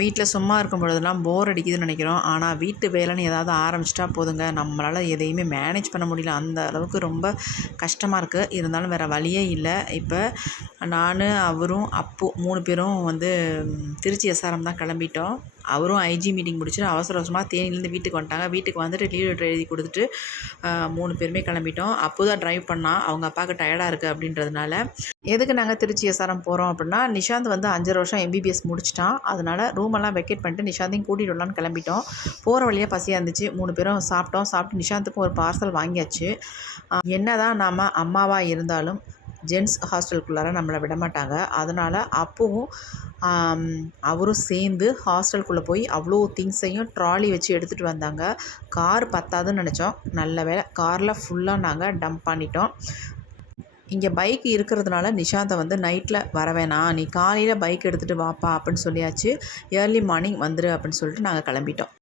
வீட்டில் சும்மா இருக்கும் பொழுதெல்லாம் போர் அடிக்குதுன்னு நினைக்கிறோம். ஆனால் வீட்டு வேலைன்னு ஏதாவது ஆரம்பிச்சிட்டா போதுங்க, நம்மளால் எதையுமே மேனேஜ் பண்ண முடியல. அந்த அளவுக்கு ரொம்ப கஷ்டமாக இருக்குது. இருந்தாலும் வேறு வழியே இல்லை. இப்போ நான், அவரும், அப்பு 3 பேரும் வந்து திருச்சி எஸ்ஆர்எம் தான் கிளம்பிட்டோம். அவரும் ஐஜி மீட்டிங் முடிச்சுட்டு அவசர அவசரமாக தேனியிலேருந்து வீட்டுக்கு வந்துட்டாங்க. வீட்டுக்கு வந்துட்டு லீவ் லெட்டர் எழுதி கொடுத்துட்டு 3 பேருமே கிளம்பிட்டோம். அப்பு தான் ட்ரைவ் பண்ணால் அவங்க அப்பாவுக்கு டயர்டாக இருக்குது அப்படின்றதுனால. எதுக்கு நாங்கள் திருச்சி எஸ்ஆர்எம் போகிறோம் அப்படின்னா, நிஷாந்த் வந்து 5 வருஷம் எம்பிபிஎஸ் முடிச்சிட்டான். அதனால் ரூமெல்லாம் வெக்கேட் பண்ணிட்டு நிஷாந்தையும் கூட்டிகிட்டு வரலான்னு கிளம்பிட்டோம். போகிற வழியாக பசியாக இருந்துச்சு. 3 பேரும் சாப்பிட்டு நிஷாந்துக்கும் ஒரு பார்சல் வாங்கியாச்சு. என்ன தான் நாம் அம்மாவாக இருந்தாலும் ஜென்ஸ் ஹாஸ்டலுக்குள்ளார நம்மளை விட மாட்டாங்க. அதனால் அப்பவும் அவரும் சேர்ந்து ஹாஸ்டலுக்குள்ளே போய் அவ்வளோ திங்ஸையும் ட்ராலி வச்சு எடுத்துகிட்டு வந்தாங்க. கார் பத்தாதுன்னு நினச்சோம். நல்ல வேளை காரில் ஃபுல்லாக நாங்கள் டம்ப் பண்ணிட்டோம். இங்கே பைக் இருக்கிறதுனால நிஷாந்தை வந்து நைட்டில் வர வேணாம், நீ காலையில் பைக் எடுத்துகிட்டு வாப்பா அப்படின்னு சொல்லியாச்சு. ஏர்லி மார்னிங் வந்துரு அப்படின்னு சொல்லிட்டு நாங்கள் கிளம்பிட்டோம்.